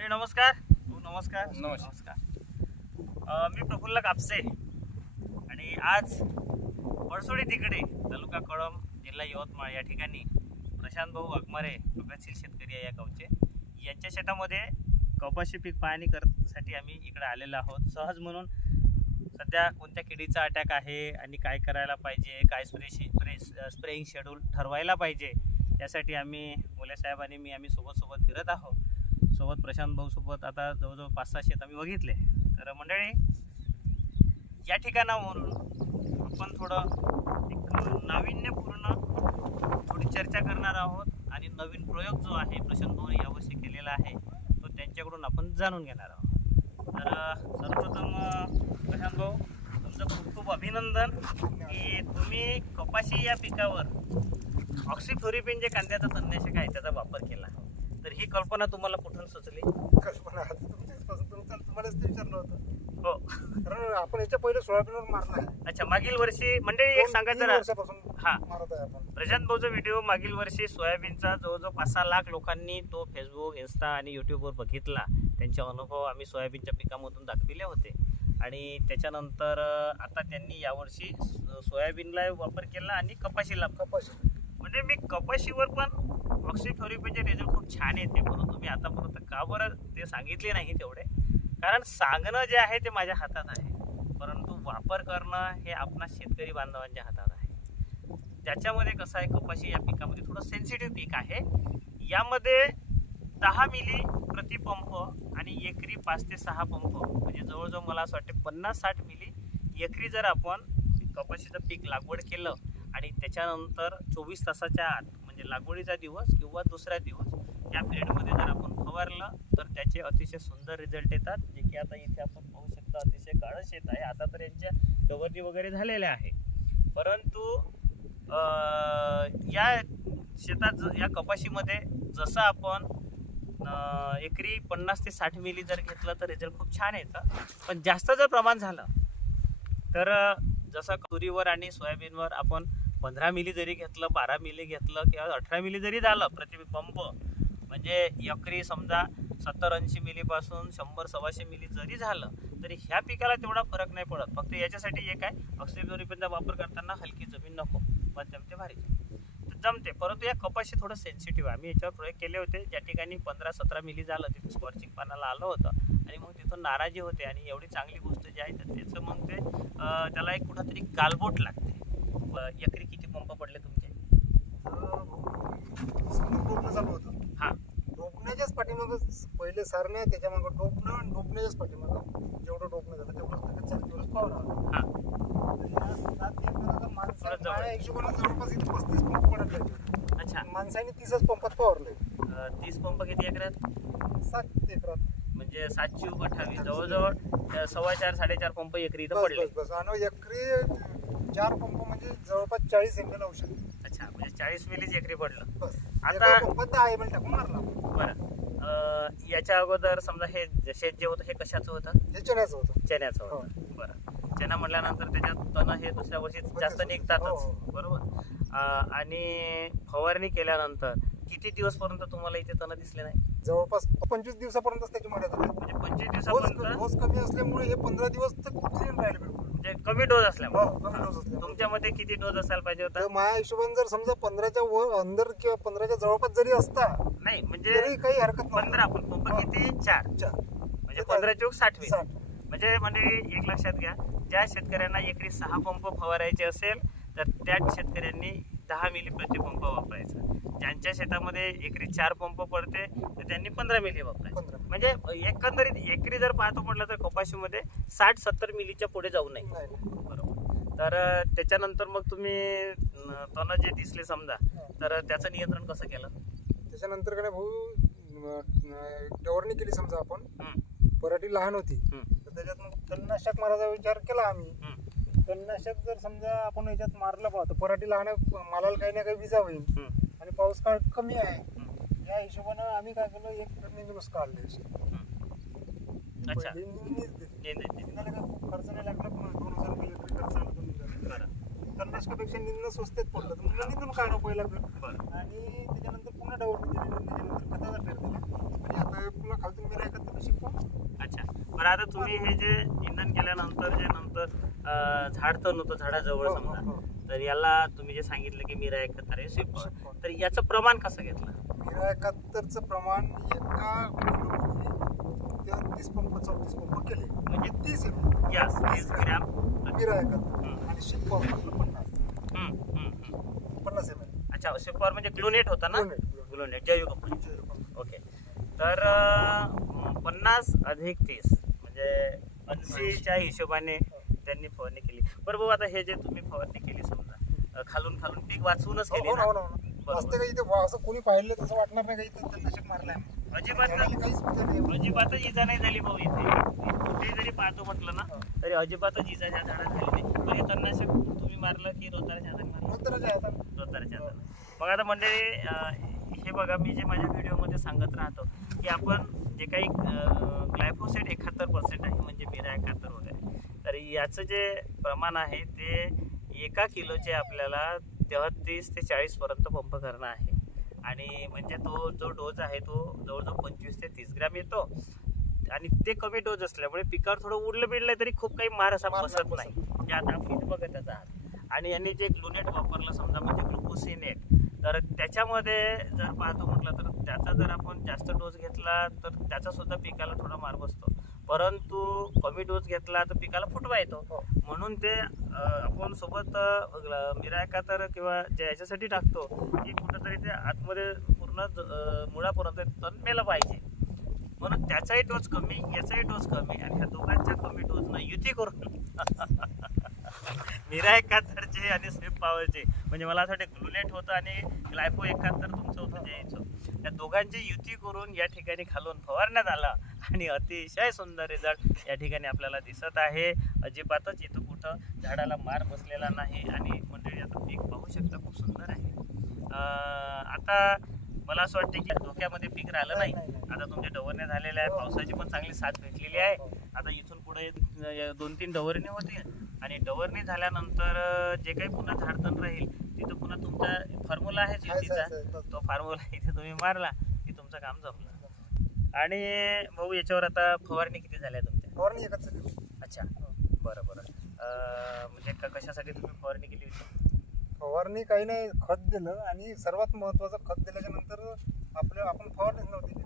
म्हणजे नमस्कार. नमस्कार. मी प्रफुल्ल कापसे आणि आज वडसोडी तिकडे तालुका कळंब जिल्हा यवतमाळ या ठिकाणी प्रशांत भाऊ वाघमारे प्रगतशील शेतकरी आहे या गावचे. यांच्या शेतामध्ये कपाशी पीक पाहणी करण्यासाठी आम्ही इकडे आलेलो आहोत. सहज म्हणून सध्या कोणत्या किडीचा अटॅक आहे आणि काय करायला पाहिजे, काय स्प्रेइंग शेड्यूल ठरवायला पाहिजे, यासाठी आम्ही मोले साहेब आणि आम्ही सोबत फिरत आहोत. सोबत प्रशांत भाऊ सोबत आता जवळजवळ 5-6 शेत आम्ही बघितले. तर मंडळी, या ठिकाणावरून आपण थोडं एक नाविन्यपूर्ण थोडी चर्चा करणार आहोत आणि नवीन प्रयोग जो आहे प्रशांत भाऊने यावर्षी केलेला आहे तो त्यांच्याकडून आपण जाणून घेणार आहोत. तर सर्वप्रथम प्रशांत भाऊ, तुमचं खूप खूप अभिनंदन की तुम्ही कपाशी या पिकावर ऑक्सिफ्लोरिपिन जे कांद्याचा तणनाशक आहे त्याचा वापर केला. तर ही कल्पना तुम्हाला कुठून सुचली? कल्पना तुम्हालाच ते विचारलं होतं. हो, कारण आपण याच्या पहिले सोयाबीनवर मारला आहे. अच्छा. मागील वर्षी मंडळी एक सांगा जरा. हा, मारत आहे आपण. प्रशांत भाऊचा व्हिडिओ मागील वर्षी सोयाबीनचा जवळजवळ 5-6 लाख लोकांनी तो फेसबुक, इन्स्टा आणि यूट्यूबवर बघितला. त्यांचे अनुभव आम्ही सोयाबीनच्या पिकामधून दाखविले होते आणि त्याच्यानंतर आता त्यांनी यावर्षी सोयाबीनला वापर केला आणि कपाशीला. म्हणजे मी कपाशीवर पण ऑक्सिफ्लोरिपिनचे रिझल्ट खूप छान येते, परंतु मी आतापर्यंत का बरं ते सांगितले नाही तेवढे, कारण सांगणं जे आहे ते माझ्या हातात आहे, परंतु वापर करणं हे आपणा शेतकरी बांधवांच्या हातात आहे. त्याच्यामध्ये कसं आहे, कपाशी या पिकामध्ये थोडं सेन्सिटिव्ह पीक आहे. यामध्ये 10 मिली प्रतिपंप आणि एकरी 5 ते 6 पंप, म्हणजे जवळजवळ मला असं वाटते 50-60 मिली एकरी जर आपण कपाशीचं पीक लागवड केलं आणि त्याच्यानंतर 24 तासाच्या आत म्हणजे लागवडीचा दिवस किंवा दुसरा दिवस या पिरियडमध्ये जर आपण फवारलं तर त्याचे अतिशय सुंदर रिझल्ट येतात. जे की आता इथे आपण पाहू शकता, अतिशय काळं शेत आहे. आता तर यांच्या डवरणी वगैरे झालेल्या आहे, परंतु या शेतात या कपाशीमध्ये जसं आपण एकरी 50 ते 60 मिली जर घेतलं तर रिझल्ट खूप छान येतं. पण जास्त जर प्रमाण झालं तर जसं तुरीवर आणि सोयाबीनवर आपण 15 मिली जरी घेतलं, 12 मिली घेतलं किंवा 18 मिली जरी झालं प्रतिपंप, म्हणजे एकरी समजा 70-80 मिलीपासून 100-125 मिली जरी झालं तरी ह्या पिकाला तेवढा फरक नाही पडत. फक्त याच्यासाठी एक आहे, ऑक्सिफ्लोरिपिनचा वापर करताना हलकी जमीन नको, मध्यम ते भारी जमते. परंतु या कपाशी थोडं सेन्सिटिव्ह आहे. आम्ही याच्यावर प्रयोग केले होते, ज्या ठिकाणी 15-17 मिली झालं तिथे स्कॉर्चिंग पानाला आलं होतं आणि मग तिथून नाराजी होते आणि एवढी चांगली गोष्ट जी आहे तर त्याचं मग ते त्याला एक कुठंतरी गालबोट लागते. एकरी किती पंप पडले तुमचे? टोपणं चालू होतं. हां, टोपण्याच्याच पाठीमागं पहिले सारण्या, त्याच्यामागं टोपणं आणि टोपण्याच्याच पाठीमागं जेवढं टोपणं झालं तेवढंच 4 दिवस पावलं. हां, माणसाच्या हिशोबाने जवळपास इथे 35 पंप पडत आहेत. अच्छा. माणसाने 30च पंपात फवारले. 30 पंप किती एकरात? 7 एकरात. म्हणजे 7-28 जवळजवळ 4.25-4.5 पंप एकरी इथं पडले. बस. आणि एकरी 4 पंप म्हणजे जवळपास 40 ml औषध. अच्छा, म्हणजे 40 मिलीच एकरी पडलं. बस. आता पंपात 10 ml टाकून मारला. बरं, याच्या अगोदर समजा हे शेत जे होतं हे कशाचं होतं? हे चण्याचं होतं. चण्याचं होतं. बरं, चणा म्हटल्यानंतर त्याच्यात तण हे दुसऱ्या वर्षी जास्त निघतातच, बरोबर. आणि फवारणी केल्यानंतर किती दिवसपर्यंत तुम्हाला इथे तण दिसले नाही? जवळपास 25 दिवसापर्यंत त्याची मर्यादा आहे. म्हणजे 25 दिवसापर्यंत. डोस कमी असल्यामुळे हे 15 दिवस तर क्लीन राहिले बिलकुल. म्हणजे कमी डोस असल्यामुळे. कमी डोस असल्यामुळे. तुमच्यामध्ये किती डोस असायला पाहिजे होता? तर माझ्या हिशोबाने जर समजा 15च्या वर अंदर किंवा 15च्या जवळपास जरी असता नाही, म्हणजे तरी काही हरकत नाही. 15 आपण पंप किती? 4. म्हणजे 15-60 म्हणजे एक लक्षात घ्या, ज्या शेतकऱ्यांना एकरी 6 पंप फवारायचे असेल तर त्या शेतकऱ्यांनी 10 मिली प्रतिपंप वापरायचा. ज्यांच्या शेतामध्ये एकरी 4 पंप पडते तर त्यांनी 15 मिली वापरायचं. म्हणजे एकंदरीत एकरी जर पाहतो म्हटलं तर कपाशीमध्ये 60-70 मिलीच्या पुढे जाऊ नये, बरोबर. तर त्याच्यानंतर मग तुम्ही तण जे दिसले समजा, तर त्याचं नियंत्रण कसं केलं? त्याच्यानंतर काय भाऊ, डवरणी केली समजा आपण. पराठी लहान होती तर त्याच्यात मग तणनाशक मारायचा विचार केला आम्ही. तणनाशक जर समजा आपण याच्यात मारलं पाहतो, पराठी लहान मालाला काही ना काही विजा होईल आणि पाऊस काळ कमी आहे, या हिशोबानं आम्ही काय केलं, एक निंदूनच काढले. अच्छा, खूप खर्च नाही लागला, पण 2000 रुपये खर्च आला. तणनाशकापेक्षा निंदणं स्वस्तात पडलं तर म्हणलं निंदून काढू पहिला आणि त्याच्यानंतर पुन्हा डवरणी दिली. त्याच्यानंतर खताचा फेर दिला आणि आता पुन्हा खालतून मिळायचं बरं आता तुम्ही हे जे इंधन केल्यानंतर जे नंतर झाड तर नव्हतं झाडाजवळ हो, समजा, हो. तर याला तुम्ही जे सांगितलं की मिरा 71 आहे स्वीपर, तर याचं प्रमाण कसं घेतलं? मिरा 71चं प्रमाण एका किलोमध्ये 30 पंप 34 पंप केले म्हणजे 30 आहे. Yes 30 gram. मिरा 71 आणि शिप फॉर्म 50 ml. अच्छा स्वीपर म्हणजे ग्लुनेट होता ना? ग्लुनेट. ग्लुनेट जयू कंपनी. ओके, तर 50 अधिक 30 म्हणजे 80च्या हिशोबाने त्यांनी फवारणी केली. बरं भाऊ, आता हे जे तुम्ही फवारणी केली समजा खालून खालून पीक वाचवूनच केली हो ना? ना, हो ना, हो ना. असते का इथे असं कोणी पाहिलं तसं वाटणार नाही का इथं तणनाशक मारलंय म्हणून. अजिबात झाडाला काहीच मजा नाही. अजिबातच इजा नाही झाली भाऊ इथे. कुठे जरी पाहतो म्हटलं ना तरी अजिबातच इजा त्या झाडात झाली नाही. पण हे तणनाशक तुम्ही मारलं की रोताराच्या हाताने मारलं? रोताराच्या हाताने. रोताराच्या हाताने. मग आता मंडळी हे बघा, मी जे माझ्या व्हिडिओमध्ये सांगत राहतो की आपण जे काही ग्लायफोसेट 71% आहे म्हणजे मिरा 71 वगैरे, तर याचं जे प्रमाण आहे ते 1 किलोचे आपल्याला 33 ते 40 पर्यंत पंप करणं आहे. आणि म्हणजे तो जो डोस आहे तो जवळजवळ 25 ते 30 ग्रॅम येतो. आणि ते कमी डोस असल्यामुळे पिकावर थोडं उडलं बिडलं तरी खूप काही मार असा बसत नाही. म्हणजे आता आपण इथे बघतच आहात. आणि यांनी जे ग्लुनेट वापरलं समजा म्हणजे ग्लुकोसिनेट, तर त्याच्यामध्ये जर पाहतो म्हटलं तर त्याचा जर आपण जास्त डोस घेतला तर त्याचा सुद्धा पिकाला थोडा मार बसतो. परंतु कमी डोस घेतला तर पिकाला फुटवा येतो. म्हणून ते आपण सोबत मिरा 71 किंवा जे याच्यासाठी टाकतो की कुठंतरी ते आतमध्ये पूर्ण मुळापर्यंत तण मेलं पाहिजे. म्हणून त्याचाही डोस कमी, याचाही डोस कमी, आणि ह्या दोघांच्या कमी डोसनं युती करून मिरा 71चे आणि स्वीप पॉवरचे, म्हणजे मला असं वाटतं ग्लुनेट होतं आणि ग्लायफो 71 तुमचं होतं जयचं, या दोघांची युती करून या ठिकाणी खालून फवारण्यात आला आणि अतिशय सुंदर रिझल्ट या ठिकाणी आपल्याला दिसत आहे. अजिबातच इथं कुठं झाडाला मार बसलेला नाही आणि मंडळी आता पीक पाहू शकता खूप सुंदर आहे. आता मला असं वाटतं की धोक्यामध्ये पीक राहिलं नाही. आता तुमचे डवरणे झालेले आहे, पावसाची पण चांगली साथ भेटलेली आहे. आता इथून पुढे 2-3 डवरणे होतील आणि डवरणी झाल्यानंतर जे काही पुन्हा झाडतण राहील तिथं पुन्हा तुमचा फॉर्म्युला आहे युतीचा, तो फॉर्म्युला इथे तुम्ही मारला की तुमचं काम जमलं. आणि भाऊ याच्यावर आता फवारणी किती झाल्या तुमच्या? फवारणी एकच झाली. अच्छा, बरं बरं. म्हणजे कशासाठी तुम्ही फवारणी केली होती? फवारणी काही नाही, खत दिलं आणि सर्वात महत्वाचं खत दिल्याच्या नंतर आपण फवारणीच नव्हती केली.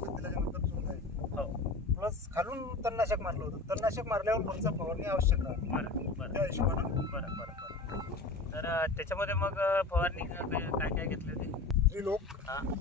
खत दिल्याच्या नंतर चूक झाली. हो, प्लस खालून तणनाशक मारलं होतं. तणनाशक मारल्यावर पुढचा फवारणी आवश्यक राहते. बरं बरं त्या हिशोबानं बरं बरं बरं. तर त्याच्यामध्ये मग फवारणी काय काय घेतली होती? त्रिलोक, हां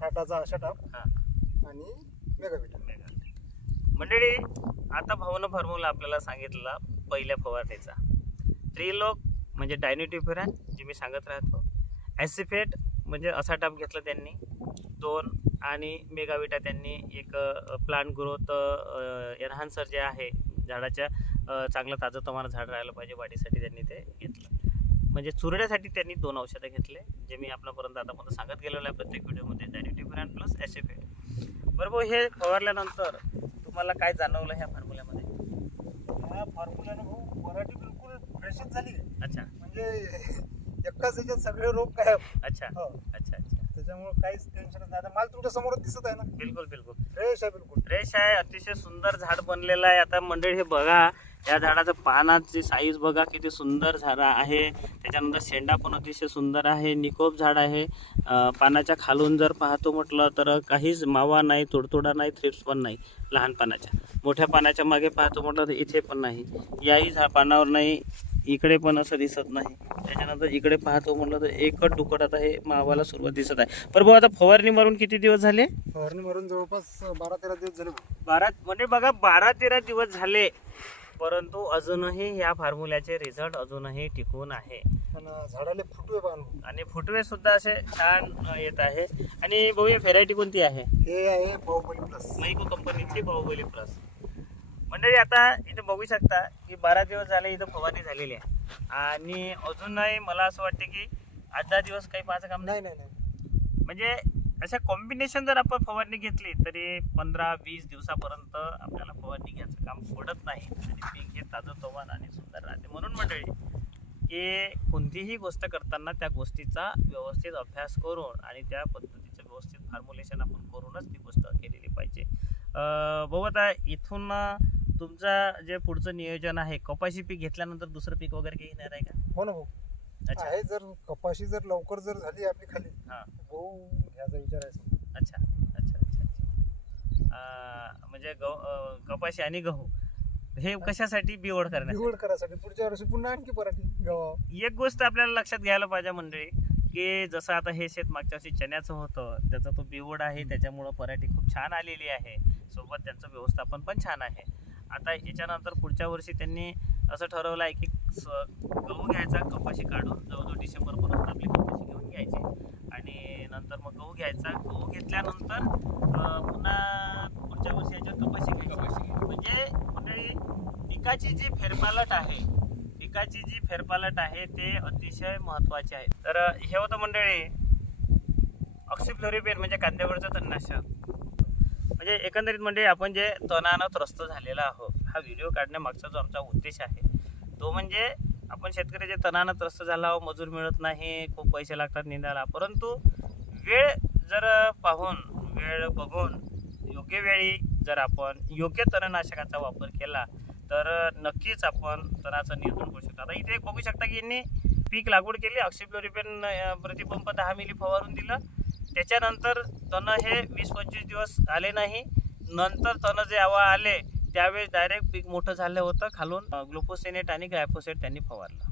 टाटाचा अशाटाप हां आणि मेगाविटा. मंडळी, आता भाऊनं फॉर्म्युला आपल्याला सांगितला पहिल्या फवारणीचा. त्रिलोक म्हणजे डायनिट्यूफिरॅन जे मी सांगत राहतो, ॲसिफेट म्हणजे असाटाप घेतलं त्यांनी 2, आणि मेगाविटा त्यांनी एक प्लांट ग्रोथ एनहान्सर जे आहे झाडाच्या चांगलं ताजं तमानं झाड राहायला पाहिजे वाढीसाठी त्यांनी ते घेतलं. म्हणजे चुरड्यासाठी त्यांनी 2 औषधं घेतले जे मी आपल्यापर्यंत आतापर्यंत सांगत गेलेलो आहे प्रत्येक व्हिडिओमध्ये, डायनिट्यूफिरॅन प्लस ॲसिफेट. बरोबर, हे फवारल्यानंतर तुम्हाला काय जाणवलं ह्या फॉर्म्युल्यामध्ये? ह्या फॉर्म्युल्यानं भाऊ पराठी बिलकुल फ्रेशच झाली. अच्छा म्हणजे एकाच याच्यात सगळे रोग काय. अच्छा हो. अच्छा अच्छा. त्याच्यामुळे काहीच टेन्शन नाही. आता माल तुमच्या समोरच दिसत आहे ना, बिलकुल बिलकुल फ्रेश आहे बिलकुल. फ्रेश आहे, अतिशय सुंदर झाड बनलेलं आहे. आता मंडळी हे बघा, या झाडाचं पानाची साईज बघा किती सुंदर झाड आहे. त्याच्यानंतर शेंडा पण अतिशय सुंदर आहे, निकोप झाड आहे. पानाच्या खालून जर पाहतो म्हटलं तर काहीच मावा नाही, तुडतुडा नाही, थ्रिप्स पण नाही लहान पानाच्या. मोठ्या पानाच्या मागे पाहतो म्हटलं तर इथे पण नाही, याही पानावर नाही, इकडे पण असं दिसत नाही. त्याच्यानंतर इकडे पाहतो म्हटलं तर एकच डुकट आता हे मावाला सुरुवात दिसत आहे. पण भाऊ आता फवारणी मारून किती दिवस झाले? फवारणी मारून जवळपास 12-13 दिवस झाले. 12 म्हणजे बघा 12-13 दिवस झाले, परंतु अजूनही या फॉर्म्युल्याचे रिझल्ट अजूनही टिकून आहे. पण झाडाला फुटवे बांधून आणि फुटवे सुद्धा असे छान येत आहे. आणि भाऊ ही व्हेरायटी कोणती आहे? हे आहे बाहुबली प्लस, मैको कंपनीची बाहुबली प्लस. मंडळी आता इथे बघू शकता की 12 दिवस झाले इथं फवारणी झालेली आहे आणि अजूनही मला असं वाटते की 8-10 दिवस काही पाहायचं काम नाही. नाही. म्हणजे अशा कॉम्बिनेशन जर आपण फवारणी घेतली तरी 15-20 दिवसापर्यंत आपल्याला फवारणी घ्यायचं काम पडत नाही आणि पीक हे ताजं तवान आणि सुंदर राहते. म्हणून मंडळी की कोणतीही गोष्ट करताना त्या गोष्टीचा व्यवस्थित अभ्यास करून आणि त्या पद्धतीचं व्यवस्थित फॉर्म्युलेशन आपण करूनच ती गोष्ट केलेली पाहिजे. भाऊ आता इथून तुमचा जे पुढचं नियोजन आहे, कपाशी पीक घेतल्यानंतर दुसरं पीक वगैरे काही येणार आहे का? हो ना भाऊ, अच्छा आहे. जर कपाशी जर लवकर जर झाली आपली खाली, हा. गहू घ्यायचा विचार आहे. अच्छा अच्छा अच्छा अच्छा. म्हणजे कपाशी आणि गहू हे कशासाठी बिवड करण्यासाठी? निवड करायसाठी पुढच्या वर्षी पुन्हा आणखी पराठी गव्हा. एक गोष्ट आपल्याला लक्षात घ्यायला पाहिजे मंडळी, की जसं आता हे शेत मागच्या वर्षी चण्याचं होतं, त्याचा तो बिवड आहे, त्याच्यामुळं पराठी खूप छान आलेली आहे, सोबत त्यांचं व्यवस्थापन पण छान आहे. आता याच्यानंतर पुढच्या वर्षी त्यांनी असं ठरवलं आहे की गहू घ्यायचा, कपाशी काढून जवळजवळ डिसेंबरपर्यंत आपली कपाशी घेऊन घ्यायची आणि नंतर मग गहू घ्यायचा. गहू घेतल्यानंतर पुन्हा पुढच्या वर्षी याच्यावर कपाशी घ्यायची. म्हणजे मंडळी पिकाची जी फेरपालट आहे ते अतिशय महत्त्वाचे आहे. तर हे होतं मंडळी ऑक्सिफ्लोरिपेन म्हणजे कांद्यावरचं तणनाशक. म्हणजे एकंदरीत म्हणजे आपण जे तणानं त्रस्त झालेला आहोत, हा व्हिडिओ काढण्यामागचा जो आमचा उद्देश आहे तो म्हणजे आपण शेतकरी जे तणानं त्रस्त झाला आहोत, मजूर मिळत नाही, खूप पैसे लागतात निंदायला, परंतु वेळ जर वेळ बघून योग्य वेळी जर आपण योग्य तणनाशकाचा वापर केला तर नक्कीच आपण तणाचं नियंत्रण करू शकतो. आता इथे बघू शकता की यांनी पीक लागवड केली, ऑक्सिफ्लोरिपेन प्रतिपंप 10 मिली फवारून दिलं. त्याच्यानंतर तणं हे 20-25 दिवस आले नाही. नंतर तणं जेव्हा आले त्यावेळेस डायरेक्ट पीक मोठं झालं होतं. खालून ग्लुफोसिनेट आणि ग्लायफोसेट त्यांनी फवारलं.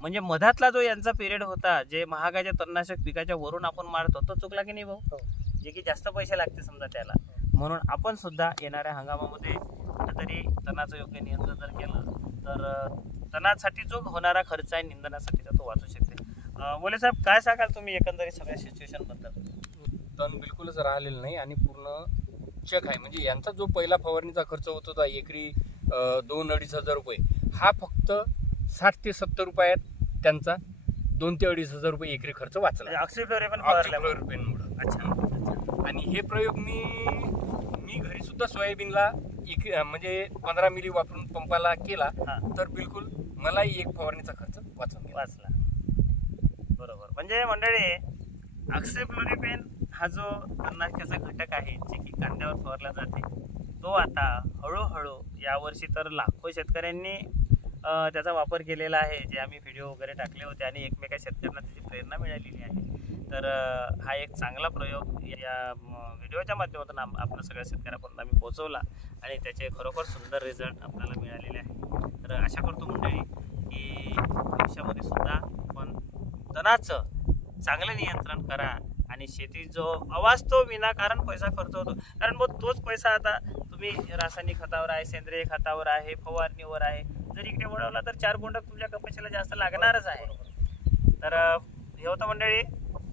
म्हणजे मधातला जो यांचा पिरियड होता, जे महागाचे तणनाशक पिकाच्या वरून आपण मारतो, तो चुकला की नाही भाऊ? जे की जास्त पैसे लागते समजा त्याला. म्हणून आपण सुद्धा येणाऱ्या हंगामामध्ये कुठेतरी तणाचं योग्य नियंत्रण जर केलं तर तणासाठी जो होणारा खर्च आहे निंदनासाठीचा तो वाचू शकते. बोले साहेब, काय सांगाल तुम्ही एकंदरीत सगळ्या सिच्युएशन बद्दल? तण बिलकुलच राहिलेलं नाही आणि पूर्ण चक आहे. म्हणजे यांचा जो पहिला फवारणीचा खर्च होत होता एकरी 2-2.5 हजार रुपये, हा फक्त 60 ते 70 रुपयात त्यांचा 2 ते 2.5 हजार रुपये एकरी खर्च वाचला ऑक्सिफ्लोरिपेन ऑक्सिफ्लोरिपेनमुळे. अच्छा. आणि हे प्रयोग मी घरी सुद्धा सोयाबीनला म्हणजे 15 मिली वापरून पंपाला केला, तर बिलकुल मलाही एक फवारणीचा खर्च वाचला. बरोबर. म्हणजे मंडळी ऑक्सिफ्लोरिपेन हा जो तणनाशकाचा घटक आहे, जे की कांद्यावर फवारला जाते, तो आता हळूहळू यावर्षी तर लाखो शेतकऱ्यांनी त्याचा वापर केलेला आहे, जे आम्ही व्हिडिओ वगैरे टाकले होते आणि एकमेका शेतकऱ्यांना त्याची प्रेरणा मिळालेली आहे. तर हा एक चांगला प्रयोग या व्हिडिओच्या माध्यमातून आपल्या सगळ्या शेतकऱ्यांपर्यंत आम्ही पोहोचवला आणि त्याचे खरोखर सुंदर रिझल्ट आपल्याला मिळालेले आहे. तर आशा करतो मंडळी की भविष्यामध्ये सुद्धा आपण तणाचं चांगलं नियंत्रण करा आणि शेती जो अवास्तव विनाकारण पैसा खर्च होतो, कारण मग तोच पैसा आता तुम्ही रासायनिक खतावर आहे, सेंद्रिय खतावर आहे, फवारणीवर आहे, जर इकडे वळवला तर 4 बोंडक तुमच्या कपाशीला जास्त लागणारच आहे. तर हे होतं मंडळी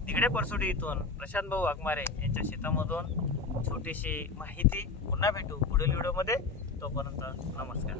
तिकडे परसोडी इथून प्रशांत भाऊ वाघमारे यांच्या शेतामधून छोटीशी माहिती. पुन्हा भेटू पुढील व्हिडिओमध्ये. तोपर्यंत नमस्कार.